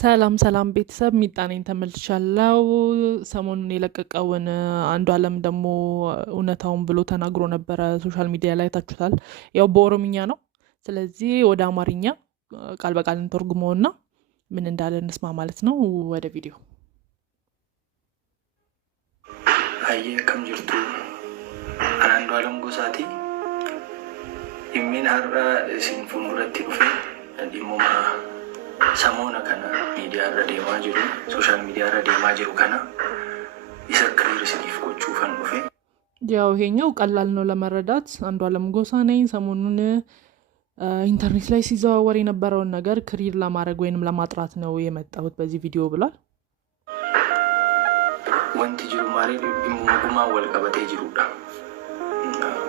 ሰላም ሰላም ቤተሰብ ሚጣኔን ተመልሻለሁ። ሰሞኑን የለቀቀውን አንዱ አለም ደግሞ እውነታውን ብሎ ተናግሮ ነበረ። ሶሻል ሚዲያ ላይ ታችሁታል። ያው በኦሮምኛ ነው። ስለዚህ ወደ አማርኛ ቃል በቃል እንተርጉመውና ምን እንዳለ እንስማ ማለት ነው። ወደ ቪዲዮ አየ ከምጅርቱ አንዱ አለም ጎሳቲ የሚን ሀራ ሲንፉኑረት ዱፌ እንዲሞማ ሰሞነ ከነ ሚዲያ ረዴማ ጅሩ ሶሻል ሚዲያ ረዴማ ጅሩ ከነ ይሰክሪር ሲዲፍ ቆቹ ፈንዱፌ ያው ይሄኛው ቀላል ነው ለመረዳት። አንዱ አለም ጎሳ ነኝ። ሰሞኑን ኢንተርኔት ላይ ሲዘዋወር የነበረውን ነገር ክሪር ለማድረግ ወይንም ለማጥራት ነው የመጣሁት በዚህ ቪዲዮ ብሏል። ወንቲ ጅሩ ማሪ ኢሙጉማ ወልቀበቴ ጅሩዳ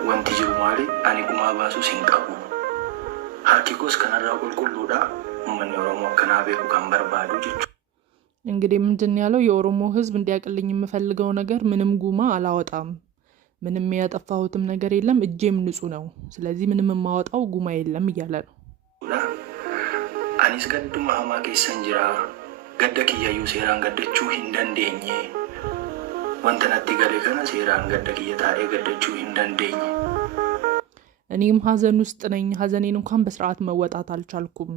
ወንቲ ጅሩ ማሪ አኒጉማ ባሱ ሲንቀቡ ሀርኪኮስ ከነራ ቁልቁሉዳ ምን ኦሮሞ ከናቤኩ ካምበርባዱ ጅቹ እንግዲህ ምንድን ያለው የኦሮሞ ህዝብ እንዲያቅልኝ የምፈልገው ነገር ምንም ጉማ አላወጣም፣ ምንም ያጠፋሁትም ነገር የለም፣ እጄም ንጹህ ነው። ስለዚህ ምንም ማወጣው ጉማ የለም እያለ ነው። አኒስ ገዱ ማማኬ ሰንጅራ ገደክያዩ ሴራን ገደቹ ሂንደንዴኝ ወንተናቲ ገሌ ከነ ሴራን ገደክየ ታሬ ገደቹ ሂንደንዴኝ እኔም ሀዘን ውስጥ ነኝ። ሀዘኔን እንኳን በስርዓት መወጣት አልቻልኩም።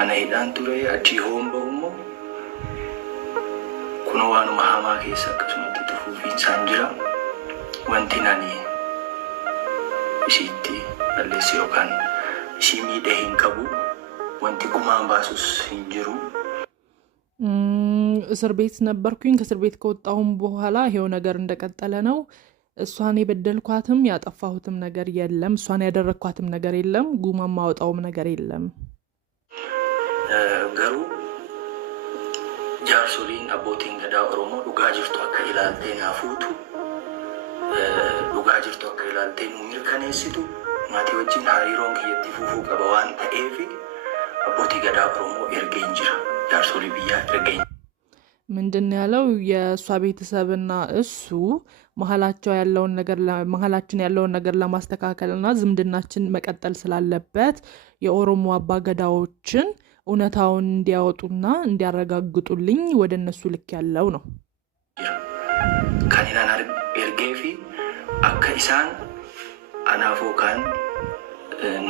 አናይዳን ቱሬ አቺ ሆም በሁሞ ኩኖዋኑ ማማኬ ሰቅስመት ተፉፊን ሳንጅራ ወንቲናኒ ሲቲ አለሲዮካን ሲሚ ደህን ቀቡ ወንቲ ጉማን ባሱስ እንጅሩ እስር ቤት ነበርኩኝ። ከእስር ቤት ከወጣሁም በኋላ ይሄው ነገር እንደቀጠለ ነው። እሷን የበደልኳትም ያጠፋሁትም ነገር የለም፣ እሷን ያደረኳትም ነገር የለም፣ ጉማ ማውጣውም ነገር የለም። ገሩ ጃርሶሊን አቦቲን ገዳ ኦሮሞ ዱጋ ጅርቱ አከ ኢላልቴን አፉቱ ዱጋ ጅርቱ አከ ኢላልቴን ሚርከኔሲቱ ማቲ ወጂን ሃሪሮን ከየቲ ፉፉ ቀበዋን ተኤፊ አቦቲ ገዳ ኦሮሞ ኤርጌን ጅራ ጃርሶሊ ብያ ኤርጌን ምንድን ያለው የእሷ ቤተሰብና እሱ መሀላችን ያለውን ነገር ለማስተካከልና ዝምድናችን መቀጠል ስላለበት የኦሮሞ አባገዳዎችን እውነታውን እንዲያወጡና እንዲያረጋግጡልኝ ወደ እነሱ ልክ ያለው ነው። ካኒናን ኤርጌፊ አከኢሳን አናፎካን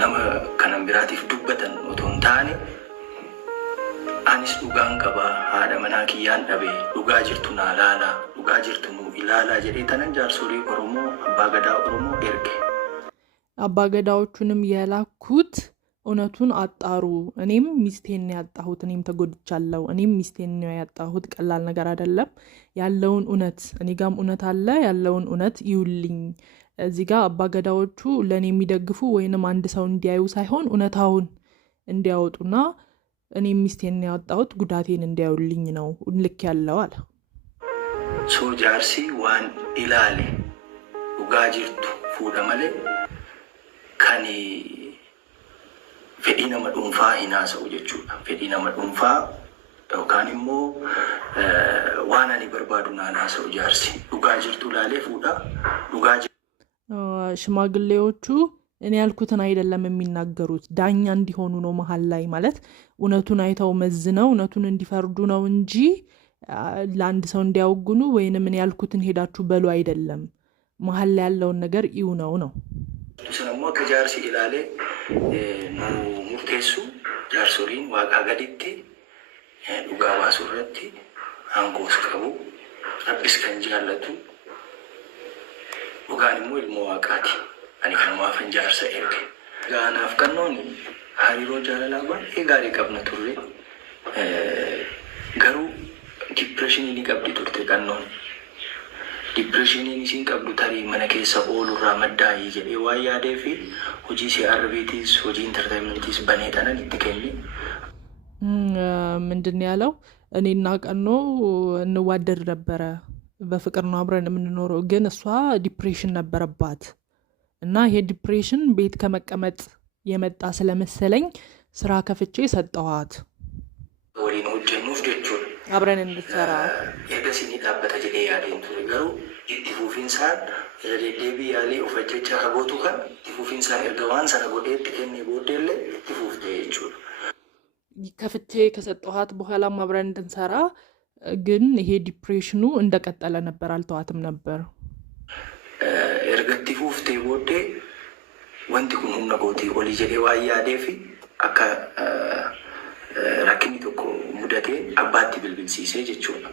ነመ ከነምቢራቲፍ ዱበተን ኦቶንታኔ አኒስ ዱጋን ቀባ ሀደ መናኪያን ደቤ ዱጋ ጅርቱና ላላ ዱጋ ጅርቱኑ ኢላላ ጀዴ ተነን ጃርሶሊ ኦሮሞ አባገዳ ኦሮሞ ኤርጌ አባገዳዎቹንም የላኩት እውነቱን አጣሩ። እኔም ሚስቴን ያጣሁት፣ እኔም ተጎድቻለሁ፣ እኔም ሚስቴን ያጣሁት ቀላል ነገር አይደለም። ያለውን እውነት እኔ ጋም እውነት አለ፣ ያለውን እውነት ይውልኝ። እዚህ ጋር አባገዳዎቹ ለእኔ የሚደግፉ ወይንም አንድ ሰው እንዲያዩ ሳይሆን እውነታውን እንዲያወጡና እኔ ሚስቴን ያጣሁት ጉዳቴን እንዲያዩልኝ ነው ልክ ያለው አለ። ሶ ጃርሲ ዋን ኢላሊ ዱጋ ጅርቱ ፉዳ መሌ ከኒ ፌዲ ነመ ዱንፋ ሂናሰው ጀቹudha ፌዲ ነመ ዱንፋ ዮካን ኢሞ ዋናኒ በርባዱና ናሰው ጃርሲ ዱጋ ጅርቱ ላሌ ፉዳ ዱጋ ሽማግሌዎቹ እኔ ያልኩትን አይደለም የሚናገሩት፣ ዳኛ እንዲሆኑ ነው መሀል ላይ ማለት እውነቱን አይተው መዝነው እውነቱን እንዲፈርዱ ነው እንጂ ለአንድ ሰው እንዲያወግኑ ወይንም እኔ ያልኩትን ሄዳችሁ በሉ አይደለም። መሀል ላይ ያለውን ነገር ይው ነው። ሰነሞ ከጃርሲ ኢላሌ ነው ሙርቴሱ ጃርሶሊን ዋጋ ገዲቲ ዱጋ ባሱረቲ አንጎስ ቀቡ አብስ ከንጃለቱ ዱጋን ሞ ኢልሞ ዋቃቲ ani kan maafan jaarsa erge gaanaaf kannoon hariiroo jaalalaa baay'ee gaarii qabna turre garuu dipireeshinii ni qabdi turte kannoon dipireeshiniin isiin qabdu tarii mana keessa oolurraa maddaayii jedhee waan yaadee fi hojii CRBTs hojii ኢንተርቴይንመንቲስ በኔታናን ይትከኝ ምንድን ያለው እኔና ቀኖ እንዋደድ ነበረ፣ በፍቅር ነው አብረን የምንኖረው፣ ግን እሷ ዲፕሬሽን ነበረባት እና ይሄ ዲፕሬሽን ቤት ከመቀመጥ የመጣ ስለመሰለኝ ስራ ከፍቼ ሰጠኋት ወሊን ወጀኑፍ ደቹን አብረን እንድትሰራ የደሲኒ ዳበተ ጀዴ ያዴን ተገሩ ኢቲፉፊንሳን የደዴቢ ያሌ ኦፈጀቻ ከቦቱ ከን ኢቲፉፊንሳን እርገዋን ሰነጎዴ ተከኒ ቦዴለ ኢቲፉፍ ደቹ ከፍቼ ከሰጠኋት በኋላ አብረን እንድንሰራ ግን ይሄ ዲፕሬሽኑ እንደቀጠለ ነበር፣ አልተዋትም ነበር። ኤርገቲ ፉፍቴ ቦዴ ወንቲ ኩን ሁምነ ጎቲ ኦሊ ጀዴ ዋያዴፊ አካ rakkinni tokko mudatee abbaatti bilbilsiisee jechuudha.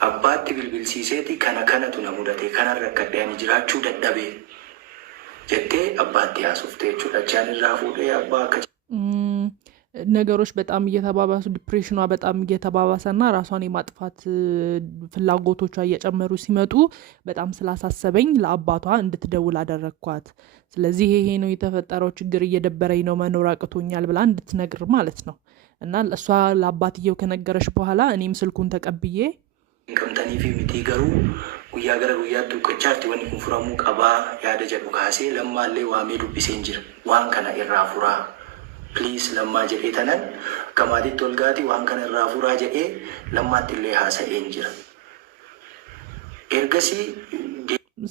Abbaatti bilbilsiiseeti kanatu na mudatee kanarra rakkadhee ani jiraachuu dadhabee jettee abbaatti haasofte jechuudha. Achaan irraa fuudhee abbaa akka ነገሮች በጣም እየተባባሱ ዲፕሬሽኗ በጣም እየተባባሰና ራሷን የማጥፋት ፍላጎቶቿ እየጨመሩ ሲመጡ በጣም ስላሳሰበኝ ለአባቷ እንድትደውል አደረግኳት። ስለዚህ ይሄ ነው የተፈጠረው ችግር፣ እየደበረኝ ነው፣ መኖር አቅቶኛል ብላ እንድትነግር ማለት ነው። እና እሷ ለአባትየው ከነገረች በኋላ እኔም ስልኩን ተቀብዬ ቀምተኒ ፊ ሚቲ ገሩ ጉያ ገረ ጉያ ዱቀቻርቲ ወኒ ኩንፍራሙ ቀባ ያደ ጀዱ ካሴ ለማሌ ዋሜ ዱቢሴ እንጅር ዋን ከነ ኢራፉራ ፕሊዝ ለማ ጀዴ ተነን ከማዲ ቶልጋቲ ዋን ከነ ኢራፉራ ጀዴ ለማትሌ ሀሰኤ እንጅር ኤርገሲ።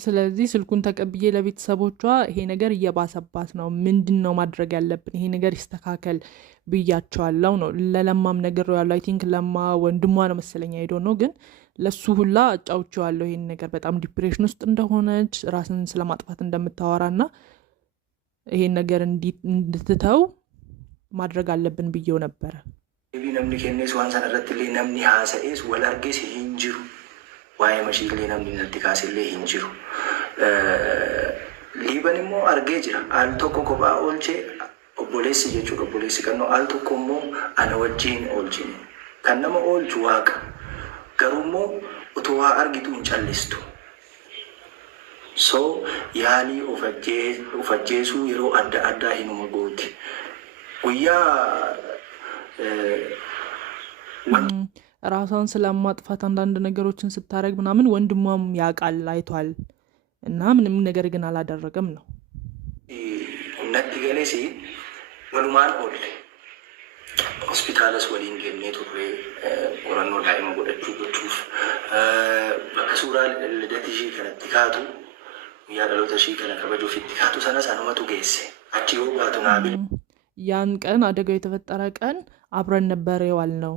ስለዚህ ስልኩን ተቀብዬ ለቤተሰቦቿ ይሄ ነገር እየባሰባት ነው፣ ምንድን ነው ማድረግ ያለብን፣ ይሄ ነገር ይስተካከል ብያቸዋለሁ ነው። ለለማም ነገር ያለው አይ ቲንክ ለማ ወንድሟ ነው መሰለኝ አይዶ ነው፣ ግን ለሱ ሁላ አጫውቼዋለሁ ይሄን ነገር በጣም ዲፕሬሽን ውስጥ እንደሆነች ራስን ስለማጥፋት እንደምታወራና ይሄን ነገር እንድትተው ማድረግ አለብን ብዬው ነበረ። ነምኒ ኬኔስ ዋን ሰነረትሌ ነምኒ ሀሰኤስ ወላርጌስ ሂንጅሩ ዋይ መሺሌ ነምኒ ነቲካስሌ ሂንጅሩ ሊበን ሞ አርጌ ጅራ አልቶኮ ኮባ ኦልቼ obboleessi jechuudha. Obboleessi kan al tokko immoo ana wajjin oolchine kan nama oolchu waaqa, garuu immoo utuu waa argitu hin callistu. So yaalii of ajjeesuu yeroo adda addaa hinuma gooti. Guyyaa ራሷን ስለማጥፋት አንዳንድ ነገሮችን ስታረግ ምናምን ወንድሟም ያውቃል አይቷል፣ እና ምንም ነገር ግን አላደረገም ነው። ነቲ ገሌሲ walumaan oolle hospitaalas waliin geennee turre qorannoo daa'ima gochuuf bakka suuraa lidati ishii kanatti kaatu guyyaa dhaloota ishii kana kabajuuf itti kaatu sanas anumatu geesse. Achi yoo baatu naabil ያን ቀን አደጋው የተፈጠረ ቀን አብረን ነበር የዋልነው፣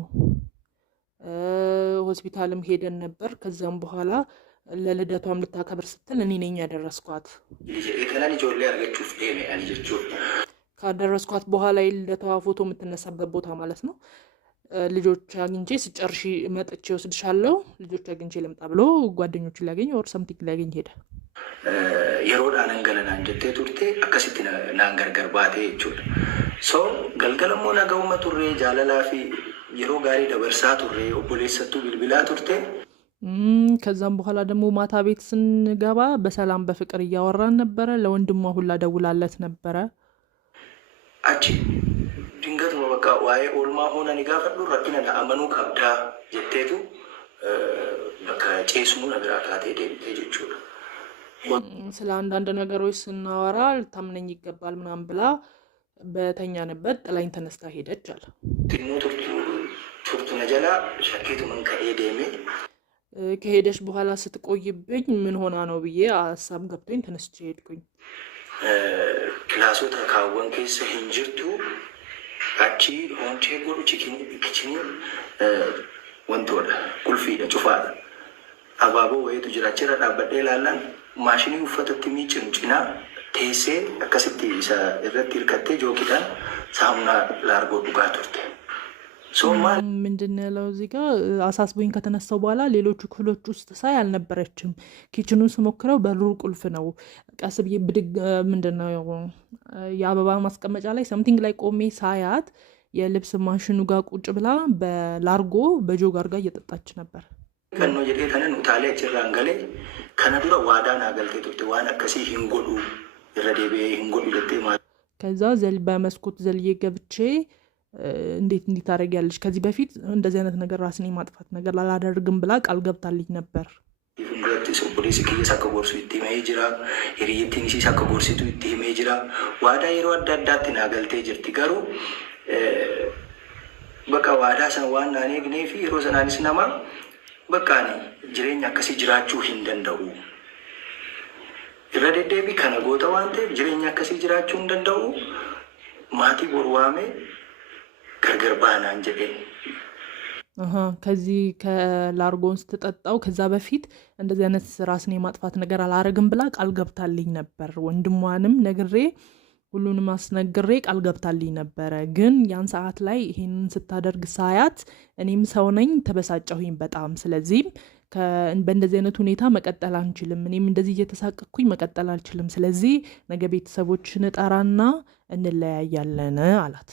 ሆስፒታልም ሄደን ነበር። ከዛም በኋላ ለልደቷም ልታከብር ስትል እኔ ነኝ ያደረስኳት። ከናን ጆሌ አርገቹፍ ዴሜ አኒ ጀቹፍ ካደረስኳት በኋላ የልደቷ ፎቶ የምትነሳበት ቦታ ማለት ነው። ልጆች አግኝቼ ስጨርሺ መጥቼ ወስድሻለሁ፣ ልጆች አግኝቼ ልምጣ ብሎ ጓደኞቹ ሊያገኝ ወር ሰምቲንግ ሊያገኝ ሄደ። የሮዳ ነንገለና እንጀቴ ቱርቴ አከሲት ናንገርገር ባቴ ይቹል ሶ ገልገለሞ ነገውመ ቱሬ ጃለላፊ የሮ ጋሪ ደበርሳ ቱሬ ኦቦሌሰቱ ቢልቢላ ቱርቴ። ከዛም በኋላ ደግሞ ማታ ቤት ስንገባ በሰላም በፍቅር እያወራን ነበረ። ለወንድሟ ሁላ ደውላለት ነበረ። አቺ ድንገት በቃ ዋይ ኦልማ ሆነ ንጋፈዱ ረኪነ ለአመኑ ከብዳ ጀቴቱ በቃ ጨስሙ ነገራታቴ ደጅቹ ስለ አንዳንድ ነገሮች ስናወራ ልታምነኝ ይገባል ምናምን ብላ በተኛንበት ጥላኝ ተነስታ ሄደች አለ። ቱርቱ ነጀላ ሸኬቱ ምን ከሄደሜ ከሄደች በኋላ ስትቆይብኝ ምን ሆና ነው ብዬ ሀሳብ ገብቶኝ ተነስቼ ሄድኩኝ። ክላሶታ ካወን ኬሰ ሂንጅርቱ አቺ ሆንቼ ጎዱ ኪችኒ ወንቶዳ ቁልፊደ ጩፋዳ አባቦ ወይቱ ጅራችራ ዳበዴ ላላን ማሽኒ ውፈተት ሚጭንጭና ቴሴ አከስቲ ኢረት ይርከቴ ጆኪዳን ሳሙና ላርጎ ዱጋ ቱርቴ ምንድን ያለው እዚህ ጋር አሳስቦኝ ከተነሳው በኋላ ሌሎቹ ክፍሎች ውስጥ ሳይ አልነበረችም። ኪችኑን ስሞክረው በሩ ቁልፍ ነው። ቀስ ብዬ ብድግ ምንድነው የአበባ ማስቀመጫ ላይ ሰምቲንግ ላይ ቆሜ ሳያት የልብስ ማሽኑ ጋር ቁጭ ብላ በላርጎ በጆግ አርጋ እየጠጣች ነበር። ከኖ ጀዴ ተነን ኡታሌ ችራንገሌ ከነዱረ ዋዳን አገልቴ ቱርቴ ዋን አከሲ ሂንጎዱ ይረዴቤ ሂንጎዱ ለቴ ማ ከዛ በመስኮት ዘልዬ ገብቼ እንዴት ታደርጊያለሽ? ከዚህ በፊት እንደዚህ አይነት ነገር ራስን የማጥፋት ነገር አላደርግም ብላ ቃል ገብታልኝ ነበር። ኢንግሊዝ ፖሊስ ከየሳ ከቦርሱ ይተማይ ጅራ የሪየቲን ሲሳ ከቦርሲቱ ይተማይ ጅራ ዋዳ የሮ አዳዳት ናገልቴ ጅርቲ ጋሩ በቃ ዋዳ ሰን ዋና ኔ ግኔፊ የሮ ሰናኒስ ነማ በቃ ኔ ጅሬኛ ከሲ ጅራችሁ እንደንደው ይረደደቢ ከነጎታ ዋንቴ ጅሬኛ ከሲ ጅራችሁ እንደንደው ማቲ ቦርዋሜ ገርገርባና እንጀቤን ከዚህ ከላርጎን ስትጠጣው ከዛ በፊት እንደዚህ አይነት ራስን የማጥፋት ነገር አላረግም ብላ ቃል ገብታልኝ ነበር። ወንድሟንም ነግሬ ሁሉንም አስነግሬ ቃል ገብታልኝ ነበረ። ግን ያን ሰዓት ላይ ይሄንን ስታደርግ ሳያት እኔም ሰው ነኝ፣ ተበሳጨሁኝ በጣም። ስለዚህም በእንደዚህ አይነት ሁኔታ መቀጠል አንችልም፣ እኔም እንደዚህ እየተሳቀኩኝ መቀጠል አልችልም። ስለዚህ ነገ ቤተሰቦችን እጠራና እንለያያለን አላት።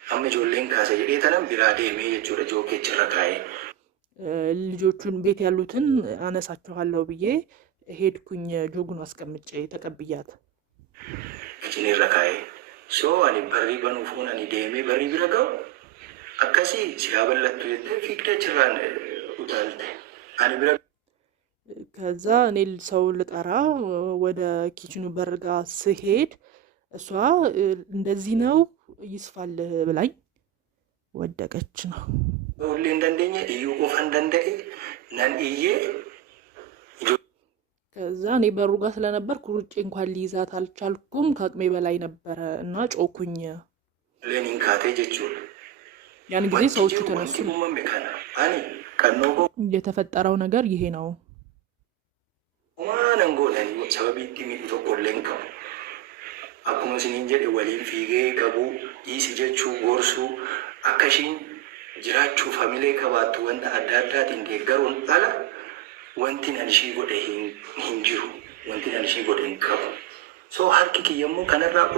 አመጆሌን ካሰ የቤተለም ቢራዴ ሜ የቹረ ጆኬ ችረካዬ ልጆቹን ቤት ያሉትን አነሳችኋለሁ ብዬ ሄድኩኝ። ጆጉን አስቀምጬ ተቀብያት እቺን ረካዬ ሶ አኒ በሪ በኑፉን አኒ ዴሜ በሪ ቢረጋው አከሲ ሲያበለቱ ፊክደ ችራን ኡታልተ አኒ ቢረ ከዛ እኔ ሰው ልጠራ ወደ ኪችኑ በርጋ ስሄድ እሷ እንደዚህ ነው ይስፋል ብላኝ ወደቀች ነው። ሁሌ እንደንደኛ እዩ ቆፈ እንደንደይ ነን እዬ ከዛ እኔ በሩ ጋር ስለነበር ኩርጬ እንኳን ሊይዛት አልቻልኩም። ከአቅሜ በላይ ነበረ እና ጮኩኝ። ሌኒን ካቴ ጀቹ ያን ጊዜ ሰዎቹ ተነሱ። የተፈጠረው ነገር ይሄ ነው። ማነንጎ ለኒ ሰበቢቲ ሚቶ ቆሌንከ አኩኖ ሲንጀ ወሊን ፊጌ ገቡ ይሲ ጀቹ ጎርሱ አከሺን ጅራቹ ፋሚሊ ከባቱ ወንድ አዳዳት እንደገሩን አላ wanti nalishii godhe hin jiru, wanti nalishii godhe hin qabu. So harki kiyyammoo kanarraa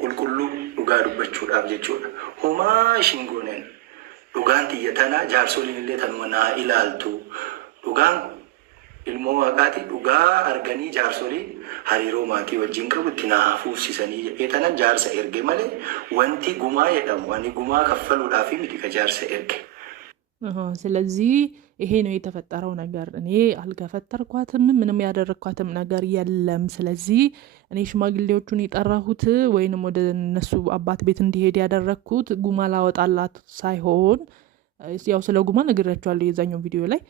qulqulluu dhugaa dubbachuudhaaf jechuudha. Homaa ishiin goonen dhugaan tiyya tanaa jaarsoliin illee tanuma naa ilaaltu. Dhugaan ilmoo waaqaati dhugaa arganii jaarsoliin hariiroo maatii wajjin qabu itti naa fuufsisanii jedhee tanan jaarsa erge malee wanti gumaa jedhamu ani gumaa kaffaluudhaaf miti ka jaarsa erge. ስለዚህ ይሄ ነው የተፈጠረው ነገር። እኔ አልገፈተርኳትም፣ ምንም ያደረኳትም ነገር የለም። ስለዚህ እኔ ሽማግሌዎቹን የጠራሁት ወይንም ወደ እነሱ አባት ቤት እንዲሄድ ያደረኩት ጉማ ላወጣላት ሳይሆን ያው ስለ ጉማ ነግሬያቸዋለሁ የዛኛው ቪዲዮ ላይ።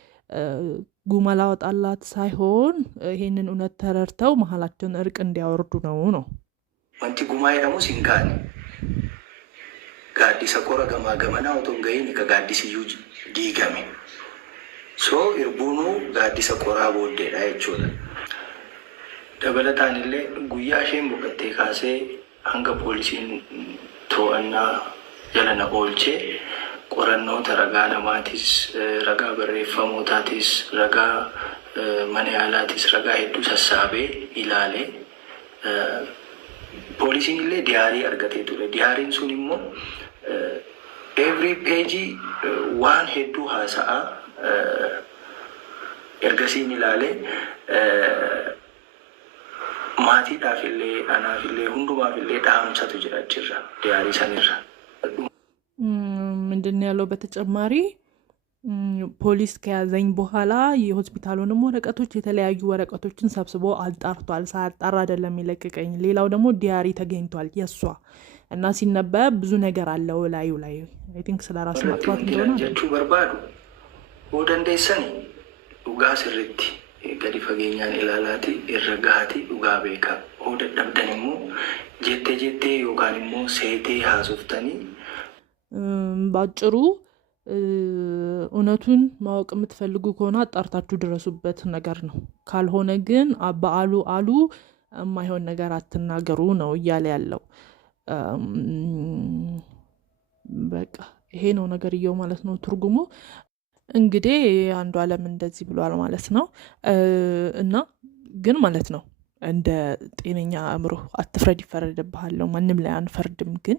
ጉማ ላወጣላት ሳይሆን ይሄንን እውነት ተረድተው መሀላችን እርቅ እንዲያወርዱ ነው። ወንቲ ጉማ ደግሞ ሲንካን ጋዲሰ ቆረ ገማገመና ኦቶንገይን ከጋዲስዩ ዲገሜ ሶ ኢርቡኑ ጋዲሰ ቆራ ቦዴዳ የቹለ ደበለታንሌ ጉያሼን ቦቀቴ ካሴ አንገ ፖሊሲን ቶአና ጀለነ ኦልቼ ቆረኖ ተረጋ ነማቲስ ረጋ በሬፈሞታቲስ ረጋ መኔያላቲስ ረጋ ሄዱ ሰሳቤ ኢላሌ ፖሊሲን ሌ ዲያሪ አርገቴ ቱለ ዲያሪን ሱን ሞ ኤቭሪ ፔጂ ዋን ሄዱ ሀሰአ ergasiin ilaale maatiidhaafillee anaafillee hundumaafillee dhaamsatu jira achirra diyaarii sanirra ምንድን ያለው በተጨማሪ ፖሊስ ከያዘኝ በኋላ የሆስፒታሉንም ወረቀቶች የተለያዩ ወረቀቶችን ሰብስቦ አጣርቷል። ሳያጣራ አይደለም የሚለቀቀኝ። ሌላው ደግሞ ዲያሪ ተገኝቷል የሷ እና ሲነበብ ብዙ ነገር አለው ላዩ ላይ አይ ቲንክ ስለራስ ማጥፋት እንደሆነ ጀቹ በርባዱ ወደንደሰኒ ዱጋ ስርቲ ገዲ ፈገኛን ኢላላቲ ኢረጋቲ ዱጋ ቤካ ወደ ደብደንሙ ጀቴ ዮካንሙ ሴቴ ሃሱፍተኒ ባጭሩ እውነቱን ማወቅ የምትፈልጉ ከሆነ አጣርታችሁ ድረሱበት ነገር ነው። ካልሆነ ግን አሉ የማይሆን ነገር አትናገሩ ነው እያለ ያለው። በቃ ይሄ ነው ነገርየው ማለት ነው ትርጉሙ። እንግዲህ አንዱ ዓለም እንደዚህ ብሏል ማለት ነው። እና ግን ማለት ነው እንደ ጤነኛ አእምሮ አትፍረድ ይፈረድብሃል ነው። ማንም ላይ አንፈርድም። ግን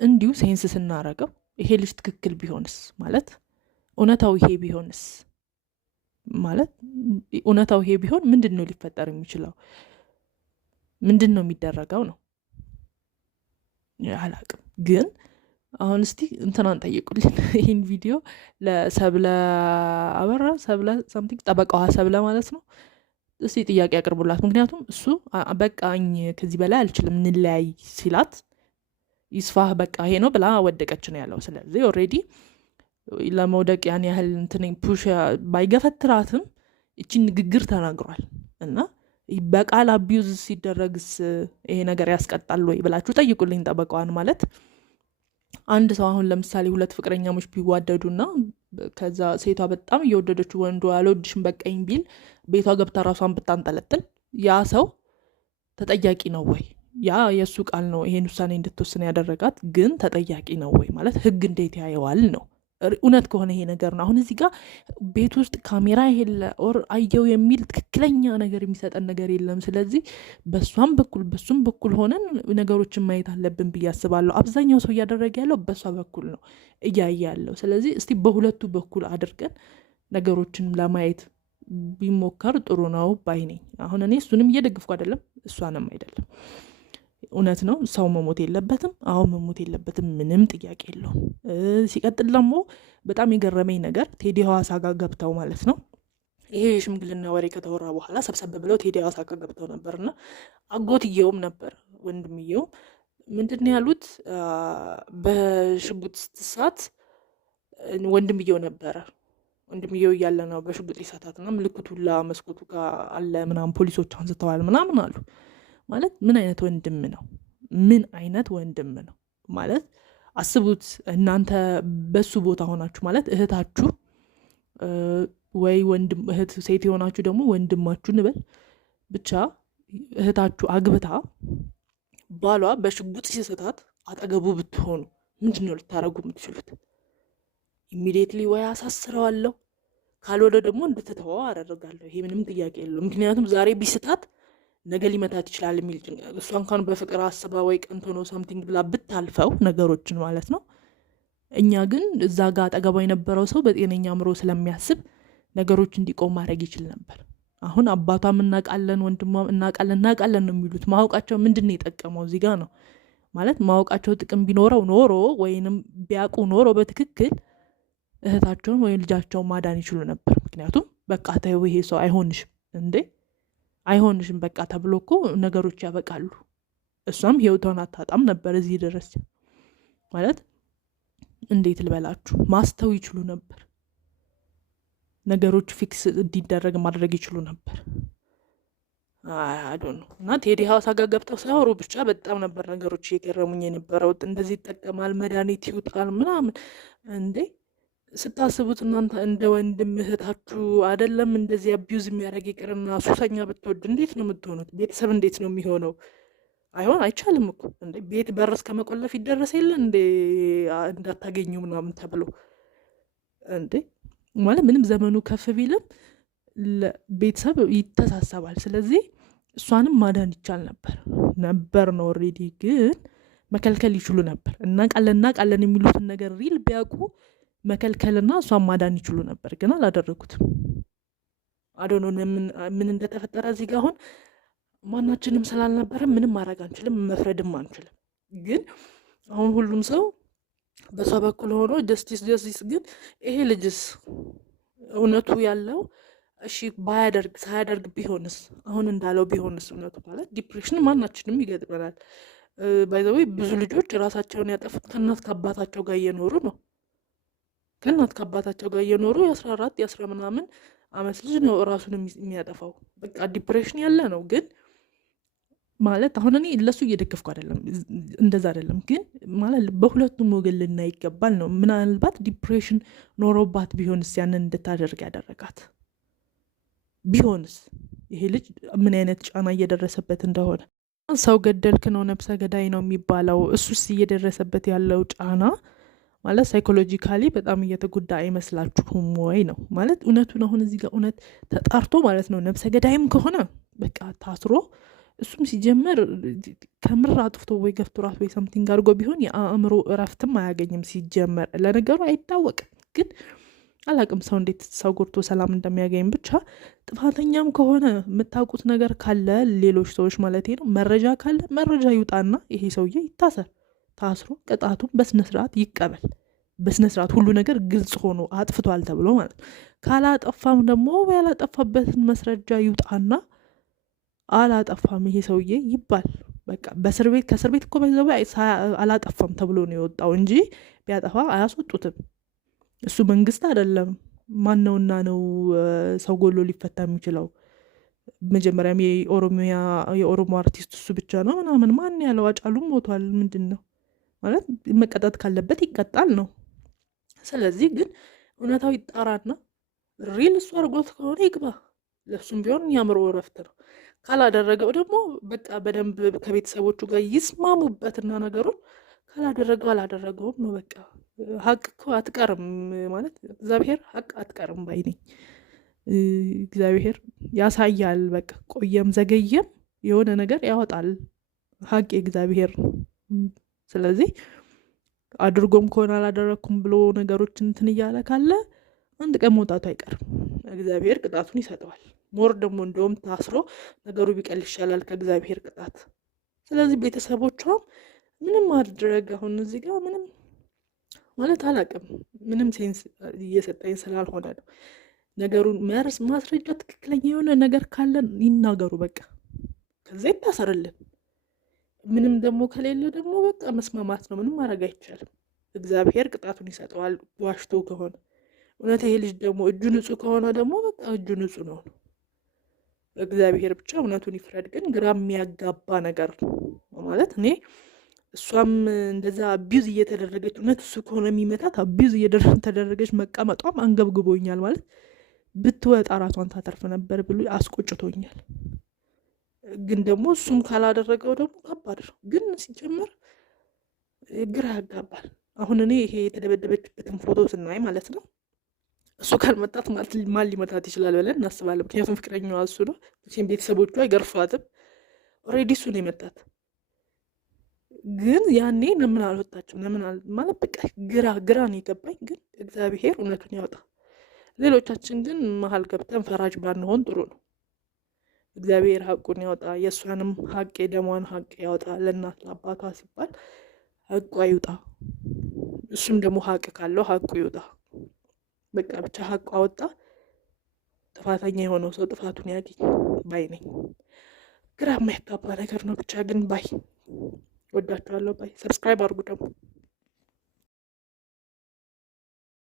እንዲሁ ሴንስ ስናረገው ይሄ ልጅ ትክክል ቢሆንስ ማለት እውነታው ይሄ ቢሆንስ ማለት እውነታው ይሄ ቢሆን ምንድን ነው ሊፈጠር የሚችለው? ምንድን ነው የሚደረገው ነው? አላቅም። ግን አሁን እስቲ እንትናን ጠይቁልን ይህን ቪዲዮ ለሰብለ አበራ ሰብለ ሳምቲንግ ጠበቃዋ ሰብለ ማለት ነው። እስቲ ጥያቄ ያቅርቡላት። ምክንያቱም እሱ በቃኝ ከዚህ በላይ አልችልም እንለያይ ሲላት ይስፋህ በቃ ይሄ ነው ብላ ወደቀች ነው ያለው። ስለዚህ ኦልሬዲ ለመውደቅ ያን ያህል እንትን ፑሽ ባይገፈትራትም እቺን ንግግር ተናግሯል። እና በቃል አቢዩዝ ሲደረግስ ይሄ ነገር ያስቀጣል ወይ ብላችሁ ጠይቁልኝ ጠበቃዋን ማለት አንድ ሰው አሁን ለምሳሌ ሁለት ፍቅረኛሞች ቢዋደዱና ከዛ ሴቷ በጣም እየወደደችው ወንዱ አልወድሽም በቃኝ ቢል ቤቷ ገብታ ራሷን ብታንጠለጥል ያ ሰው ተጠያቂ ነው ወይ? ያ የእሱ ቃል ነው ይሄን ውሳኔ እንድትወስን ያደረጋት፣ ግን ተጠያቂ ነው ወይ ማለት ህግ እንዴት ያየዋል ነው። እውነት ከሆነ ይሄ ነገር ነው። አሁን እዚህ ጋር ቤት ውስጥ ካሜራ የለ ኦር አየው የሚል ትክክለኛ ነገር የሚሰጠን ነገር የለም። ስለዚህ በሷም በኩል በሱም በኩል ሆነን ነገሮችን ማየት አለብን ብዬ አስባለሁ። አብዛኛው ሰው እያደረገ ያለው በሷ በኩል ነው እያየ ያለው። ስለዚህ እስቲ በሁለቱ በኩል አድርገን ነገሮችን ለማየት ቢሞከር ጥሩ ነው ባይ ነኝ። አሁን እኔ እሱንም እየደግፍኩ አይደለም፣ እሷንም አይደለም። እውነት ነው፣ ሰው መሞት የለበትም። አሁን መሞት የለበትም፣ ምንም ጥያቄ የለውም። ሲቀጥል ደግሞ በጣም የገረመኝ ነገር ቴዲ ሐዋሳ ጋር ገብተው ማለት ነው ይሄ የሽምግልና ወሬ ከተወራ በኋላ ሰብሰብ ብለው ቴዲ ሐዋሳ ጋር ገብተው ነበርና አጎትየውም ነበር ወንድምየውም ምንድን ያሉት በሽጉጥ ስትሳት ወንድምየው ነበረ ወንድምየው እያለ ነው በሽጉጥ ይሳታትና ምልክቱላ መስኮቱ ጋር አለ ምናምን ፖሊሶች አንስተዋል ምናምን አሉ። ማለት ምን አይነት ወንድም ነው? ምን አይነት ወንድም ነው ማለት አስቡት እናንተ በሱ ቦታ ሆናችሁ ማለት እህታችሁ ወይ ወንድም እህት ሴት የሆናችሁ ደግሞ ወንድማችሁ ንበል ብቻ እህታችሁ አግብታ ባሏ በሽጉጥ ሲሰታት አጠገቡ ብትሆኑ ምንድነው ልታረጉ የምትችሉት? ኢሚዲየትሊ ወይ አሳስረዋለሁ ካልወደ ደግሞ እንድትተወው አደርጋለሁ። ይሄ ምንም ጥያቄ የለውም። ምክንያቱም ዛሬ ቢስታት ነገ ሊመታት ይችላል የሚል እሷ እንኳን በፍቅር አስባ ወይ ቀንቶ ነው ሳምቲንግ ብላ ብታልፈው ነገሮችን ማለት ነው። እኛ ግን እዛ ጋር አጠገባ የነበረው ሰው በጤነኛ አእምሮ ስለሚያስብ ነገሮች እንዲቆም ማድረግ ይችል ነበር። አሁን አባቷም እናቃለን ወንድሟም እናቃለን ነው የሚሉት። ማወቃቸው ምንድን ነው የጠቀመው? እዚህ ጋር ነው ማለት ማወቃቸው ጥቅም ቢኖረው ኖሮ ወይንም ቢያውቁ ኖሮ በትክክል እህታቸውን ወይም ልጃቸውን ማዳን ይችሉ ነበር። ምክንያቱም በቃ ተይው ይሄ ሰው አይሆንሽም እንዴ አይሆንሽም በቃ ተብሎ እኮ ነገሮች ያበቃሉ። እሷም ህይወቷን አታጣም ነበር እዚህ ድረስ ማለት እንዴት ልበላችሁ ማስተው ይችሉ ነበር። ነገሮች ፊክስ እንዲደረግ ማድረግ ይችሉ ነበር። አዶ ነው እና ቴዲ ሐዋሳ ጋር ገብተው ሳይወሩ ብቻ በጣም ነበር ነገሮች እየገረሙኝ የነበረው። እንደዚህ ይጠቀማል መድኃኒት ይውጣል ምናምን እንዴ ስታስቡት እናንተ እንደ ወንድም እህታችሁ አይደለም እንደዚህ አቢዩዝ የሚያደርግ ይቅርና ሱሰኛ ብትወድ እንዴት ነው የምትሆኑት? ቤተሰብ እንዴት ነው የሚሆነው? አይቻልም እኮ እንዴ ቤት በር እስከ መቆለፍ ይደረስ የለ እንዴ እንዳታገኙ ምናምን ተብሎ እንዴ ማለት ምንም ዘመኑ ከፍ ቢልም ቤተሰብ ይተሳሰባል። ስለዚህ እሷንም ማዳን ይቻል ነበር ነው ኦልሬዲ ግን መከልከል ይችሉ ነበር። እናቃለን የሚሉትን ነገር ሪል ቢያውቁ መከልከልና እሷን ማዳን ይችሉ ነበር፣ ግን አላደረጉትም። አዶኖ ምን እንደተፈጠረ እዚህ ጋር አሁን ማናችንም ስላልነበረ ምንም ማድረግ አንችልም፣ መፍረድም አንችልም። ግን አሁን ሁሉም ሰው በሷ በኩል ሆኖ ጀስቲስ ግን ይሄ ልጅስ እውነቱ ያለው እሺ ሳያደርግ ቢሆንስ አሁን እንዳለው ቢሆንስ እውነቱ ማለት ዲፕሬሽን ማናችንም ይገጥመናል። ባይ ዘ ወይ ብዙ ልጆች ራሳቸውን ያጠፉት ከእናት ከአባታቸው ጋር እየኖሩ ነው። ከእናት ከአባታቸው ጋር እየኖሩ የ14 የ10 ምናምን አመት ልጅ ነው ራሱን የሚያጠፋው። በቃ ዲፕሬሽን ያለ ነው። ግን ማለት አሁን እኔ ለሱ እየደገፍኩ አይደለም፣ እንደዛ አይደለም። ግን ማለት በሁለቱም ወገን ልናይ ይገባል ነው። ምናልባት ዲፕሬሽን ኖሮባት ቢሆንስ ያንን እንድታደርግ ያደረጋት ቢሆንስ ይሄ ልጅ ምን አይነት ጫና እየደረሰበት እንደሆነ ሰው ገደልክ ነው ነብሰ ገዳይ ነው የሚባለው። እሱስ እየደረሰበት ያለው ጫና ማለት ሳይኮሎጂካሊ በጣም እየተጎዳ አይመስላችሁም ወይ ነው ማለት እውነቱን። አሁን እዚህ ጋር እውነት ተጣርቶ ማለት ነው ነብሰ ገዳይም ከሆነ በቃ ታስሮ እሱም ሲጀመር ከምር አጥፍቶ ወይ ገፍትሯት ወይ ሰምቲንግ አድርጎ ቢሆን የአእምሮ እረፍትም አያገኝም ሲጀመር። ለነገሩ አይታወቅም፣ ግን አላቅም ሰው እንዴት ሰው ጎድቶ ሰላም እንደሚያገኝ። ብቻ ጥፋተኛም ከሆነ የምታውቁት ነገር ካለ ሌሎች ሰዎች ማለት ነው መረጃ ካለ መረጃ ይውጣና ይሄ ሰውዬ ይታሰር፣ ታስሮ ቅጣቱን በስነስርዓት ይቀበል። በስነስርዓት ሁሉ ነገር ግልጽ ሆኖ አጥፍቷል ተብሎ ማለት ነው። ካላጠፋም ደግሞ ያላጠፋበትን መስረጃ ይውጣና አላጠፋም ይሄ ሰውዬ ይባል። በቃ በእስር ቤት ከእስር ቤት እኮ በዛ አላጠፋም ተብሎ ነው የወጣው እንጂ ቢያጠፋ አያስወጡትም። እሱ መንግስት አይደለም። ማነውና ነው ሰው ጎሎ ሊፈታ የሚችለው? መጀመሪያም የኦሮሞ አርቲስት እሱ ብቻ ነው ምናምን ማን ያለው? አጫሉም ሞቷል። ምንድን ነው ማለት መቀጣት ካለበት ይቀጣል ነው። ስለዚህ ግን እውነታው ይጣራና ሪል እሱ አድርጎት ከሆነ ይግባ። ለሱም ቢሆን የአእምሮ እረፍት ነው። ካላደረገው ደግሞ በቃ በደንብ ከቤተሰቦቹ ጋር ይስማሙበትና ነገሩን ካላደረገው አላደረገውም ነው በቃ። ሀቅ እኮ አትቀርም ማለት እግዚአብሔር ሀቅ አትቀርም ባይ ነኝ። እግዚአብሔር ያሳያል። በቃ ቆየም ዘገየም የሆነ ነገር ያወጣል። ሀቅ የእግዚአብሔር ነው። ስለዚህ አድርጎም ከሆነ አላደረግኩም ብሎ ነገሮችን እንትን እያለ ካለ አንድ ቀን መውጣቱ አይቀርም። እግዚአብሔር ቅጣቱን ይሰጠዋል። ሞር ደግሞ እንደውም ታስሮ ነገሩ ቢቀል ይሻላል ከእግዚአብሔር ቅጣት። ስለዚህ ቤተሰቦቿም ምንም ማድረግ አሁን እዚህ ጋር ምንም ማለት አላውቅም፣ ምንም ሴንስ እየሰጠኝ ስላልሆነ ነው። ነገሩን ማስረጃ ትክክለኛ የሆነ ነገር ካለን ይናገሩ በቃ፣ ከዛ ይታሰርልን። ምንም ደግሞ ከሌለ ደግሞ በቃ መስማማት ነው። ምንም ማድረግ አይቻልም። እግዚአብሔር ቅጣቱን ይሰጠዋል ዋሽቶ ከሆነ። እውነት ይሄ ልጅ ደግሞ እጁ ንጹህ ከሆነ ደግሞ በቃ እጁ ንጹህ ነው። እግዚአብሔር ብቻ እውነቱን ይፍረድ። ግን ግራ የሚያጋባ ነገር ነው ማለት እኔ እሷም እንደዛ አቢዝ እየተደረገች እውነት እሱ ከሆነ የሚመታት አቢዝ እየተደረገች መቀመጧም አንገብግቦኛል። ማለት ብትወጣ ራሷን ታተርፍ ነበር ብሎ አስቆጭቶኛል። ግን ደግሞ እሱም ካላደረገው ደግሞ ከባድ ነው። ግን ሲጀመር ግራ ያጋባል። አሁን እኔ ይሄ የተደበደበችበትን ፎቶ ስናይ ማለት ነው እሱ ካልመጣት ማን ሊመታት ይችላል ብለን እናስባለን። ምክንያቱም ፍቅረኛዋ እሱ ነው። ቤተሰቦቿ አይገርፏትም። ኦልሬዲ እሱ ነው የመታት። ግን ያኔ ለምን አልወጣችም? ለምን ማለት በቃ ግራ ነው የገባኝ። ግን እግዚአብሔር እውነቱን ያወጣ። ሌሎቻችን ግን መሀል ገብተን ፈራጅ ባንሆን ጥሩ ነው። እግዚአብሔር ሀቁን ያወጣ። የእሷንም ሀቅ የደሟን ሀቅ ያወጣ። ለእናት ለአባቷ ሲባል ሀቁ ይውጣ። እሱም ደግሞ ሀቅ ካለው ሀቁ ይውጣ። በቃ ብቻ ሀቁ አወጣ። ጥፋተኛ የሆነው ሰው ጥፋቱን ያገኝ ባይ ነኝ። ግራ የማይጋባ ነገር ነው ብቻ ግን ባይ። ወዳችኋለሁ ባይ። ሰብስክራይብ አድርጉ ደግሞ